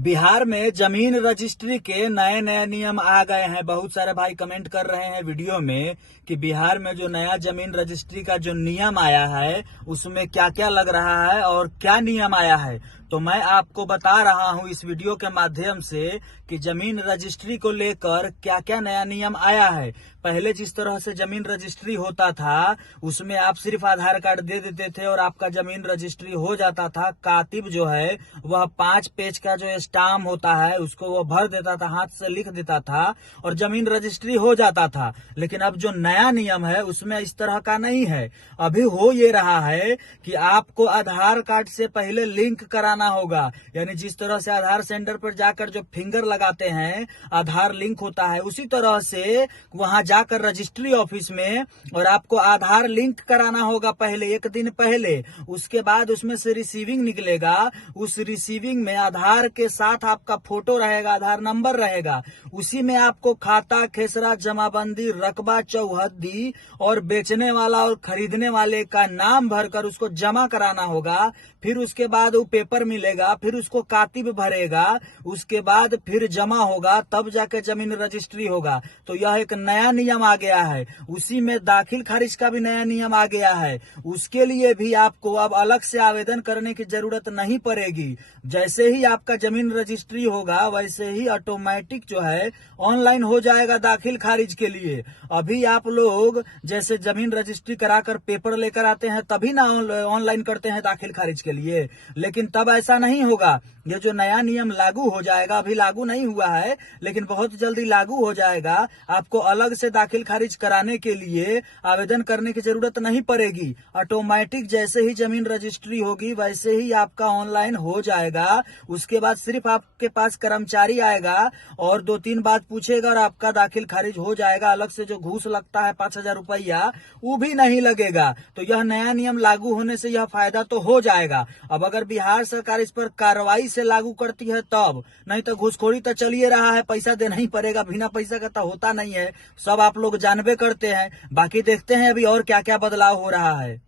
बिहार में जमीन रजिस्ट्री के नए नए नियम आ गए हैं। बहुत सारे भाई कमेंट कर रहे हैं वीडियो में कि बिहार में जो नया जमीन रजिस्ट्री का जो नियम आया है उसमें क्या क्या लग रहा है और क्या नियम आया है। तो मैं आपको बता रहा हूं इस वीडियो के माध्यम से कि जमीन रजिस्ट्री को लेकर क्या क्या नया नियम आया है। पहले जिस तरह से जमीन रजिस्ट्री होता था उसमें आप सिर्फ आधार कार्ड दे देते थे और आपका जमीन रजिस्ट्री हो जाता था। कातिब जो है वह 5 पेज का जो स्टाम्प होता है उसको वो भर देता था, हाथ से लिख देता था और जमीन रजिस्ट्री हो जाता था। लेकिन अब जो नया नियम है उसमें इस तरह का नहीं है। अभी हो ये रहा है कि आपको आधार कार्ड से पहले लिंक कराना होगा। यानी जिस तरह से आधार सेंटर पर जाकर जो फिंगर लगाते हैं आधार लिंक होता है, उसी तरह से वहां जाकर रजिस्ट्री ऑफिस में और आपको आधार लिंक कराना होगा पहले, एक दिन पहले। उसके बाद उसमें से रिसीविंग निकलेगा। उस रिसीविंग में आधार के साथ आपका फोटो रहेगा, आधार नंबर रहेगा। उसी में आपको खाता, खेसरा, जमाबंदी, रकबा, चौहद्दी और बेचने वाला और खरीदने वाले का नाम भरकर उसको जमा कराना होगा। फिर उसके बाद वो पेपर मिलेगा, फिर उसको कातिब भरेगा, उसके बाद फिर जमा होगा, तब जाके जमीन रजिस्ट्री होगा। तो यह एक नया नियम आ गया है। उसी में दाखिल खारिज का भी नया नियम आ गया है। उसके लिए भी आपको अब अलग से आवेदन करने की जरूरत नहीं पड़ेगी। जैसे ही आपका जमीन रजिस्ट्री होगा वैसे ही ऑटोमेटिक जो है ऑनलाइन हो जाएगा दाखिल खारिज के लिए। अभी आप लोग जैसे जमीन रजिस्ट्री कराकर पेपर लेकर आते हैं तभी ना ऑनलाइन करते हैं दाखिल खारिज के लिए, लेकिन तब ऐसा नहीं होगा। ये जो नया नियम लागू हो जाएगा, अभी लागू नहीं हुआ है लेकिन बहुत जल्दी लागू हो जाएगा। आपको अलग से दाखिल खारिज कराने के लिए आवेदन करने की जरूरत नहीं पड़ेगी। ऑटोमेटिक जैसे ही जमीन रजिस्ट्री होगी वैसे ही आपका ऑनलाइन हो जाएगा। उसके बाद सिर्फ आपके पास कर्मचारी आएगा और 2-3 बात पूछेगा और आपका दाखिल खारिज हो जाएगा। अलग से जो घूस लगता है 5,000 रुपया वो भी नहीं लगेगा। तो यह नया नियम लागू होने से यह फायदा तो हो जाएगा। अब अगर बिहार सरकार इस पर कार्रवाई से लागू करती है तब, नहीं तो घूसखोरी तो चलिए रहा है, पैसा देना ही पड़ेगा। बिना पैसा का तो होता नहीं है, सब आप लोग जानबे करते हैं। बाकी देखते हैं अभी और क्या क्या बदलाव हो रहा है।